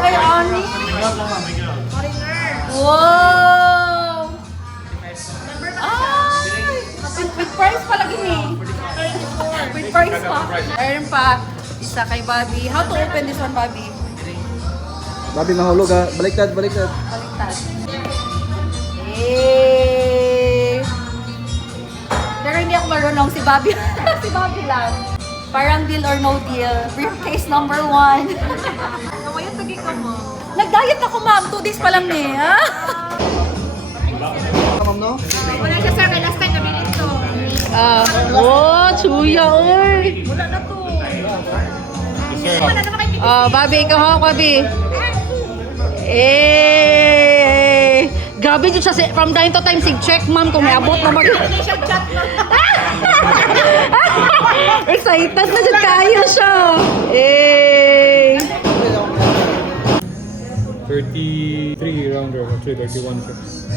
Ay, Ani. Wow! Ay! With price pa lagi ni. With price pa. Ayun pa. Isa kay Bobby. How to open this one, Bobby? Bobby, mahulog ha. Baliktad, baliktad. Baliktad. Eh. Pero hindi ako marunong. Si Bobby. Si Bobby lang. Parang deal or no deal. Briefcase number 1. Ngayon, tagi ka mo. Nag-diet ako, ma'am. 2 days pa lang ni. Ha? Ma'am, no? Wala siya sir, kay last time nabili ito. Oh, chuya, oy. Wala na to. Sir. Wala naman kayo. Bobby, ikaw ha, Bobby. Eh, grabe dyan siya from time to time sig-check, ma'am, kung may abot na mag... Hindi siya chat mo. Excited na dyan kayo siya. Eh. 33 rounder, actually 31 siya.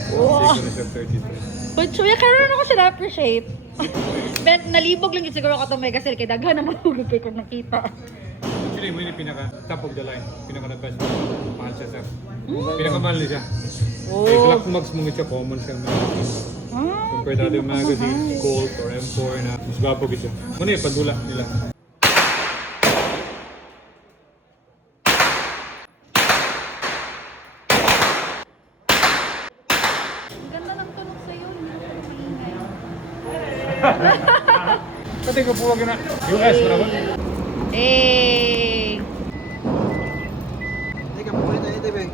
Second siya 33. But chuya, karoon ako siya na-appreciate. Bet, nalibog lang yun siguro ka may kasi kay daghan naman hugod kay kung nakita. Actually, mo yung pinaka top of the line. Pinaka na best. Mahal siya sir. Pinaka mahal niya siya. Eh, Glock Max mo siya, common siya. Compared to other magazines, Colt or M4 na mas gwapo siya. Muna yung pagdula nila. Ganda ng tunog sa'yo, hindi ako maingay. Pati ko po na US mo na ba? Eh. Teka, pupunta tayo, Tibeng.